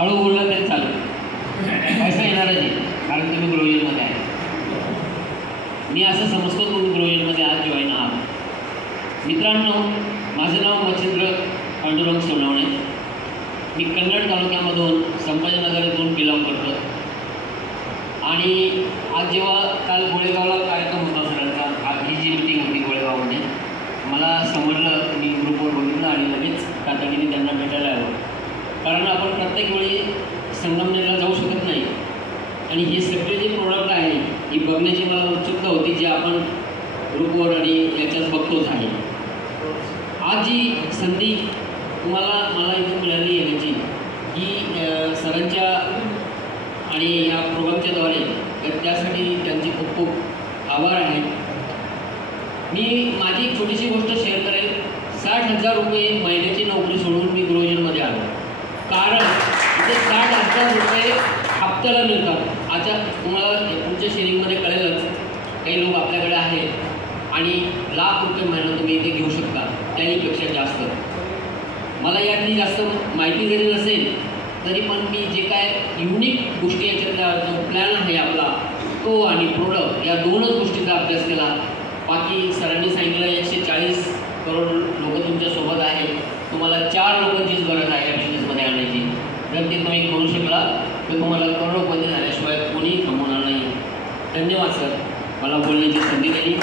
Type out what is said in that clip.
हळू बोललं तरी चालेल, पैसा येणारच आहे, कारण तुम्ही ग्रोविजनमध्ये आहे. मी असं समजतो तुम्ही ग्रोविजनमध्ये आज जॉईन आहात. मित्रांनो, माझं नाव मच्छिंद्र पांडुरंग सोनवणे. मी कन्नड तालुक्यामधून संभाजीनगर येथून बिलॉंग करतो. आणि आज जेव्हा काल गोळेगावला कार्यक्रम होता सरांचा, आपली जी मिटिंग होती गोळेगावमध्ये, मला समजलं, मी ग्रुपवर बघितलं आणि लगेच तातडीने त्यांना भेटायला हवं. कारण आपण प्रत्येक वेळी संगमनेरला जाऊ शकत नाही आणि हे सगळे जे प्रोडक्ट आहे ही बघण्याची मला उत्सुकता होती, जे आपण ग्रुपवर आणि याच्यात बघतोच आहे. आज जी संधी मला इथे मिळाली येण्याची, ही सरांच्या आणि या प्रोग्रामच्याद्वारे, त्यासाठी त्यांचे खूप खूप आभार आहे. मी माझी एक छोटीशी गोष्ट शेअर करेल. 60,000 रुपये महिन्याची नोकरी सोडून मी ग्रोविजनमध्ये आलो, कारण इथे 60,000 रुपये हप्त्याला मिळतात. आता तुम्हाला तुमच्या शेअरिंगमध्ये कळेलच, काही लोक आपल्याकडे आहेत आणि लाख रुपये महिना तुम्ही इथे घेऊ शकता, त्याहीपेक्षा जास्त. मला यातली जास्त माहिती जरी नसेल तरी पण मी जे काय युनिक गोष्टी याच्यातला जो प्लॅन आहे आपला, तो आणि प्रोडक्ट, या दोनच गोष्टीचा अभ्यास केला. बाकी सरांनी सांगितलं 140 करोड लोक तुमच्यासोबत आहे, तुम्हाला 4 लोकांचीच गरज आहे या बिझनेसमध्ये आणायची. जर ते तुम्ही करू शकला तर तुम्हाला करोडपती झाल्याशिवाय कोणीही थांबवणार नाही. धन्यवाद सर, मला बोलण्याची संधी दिली.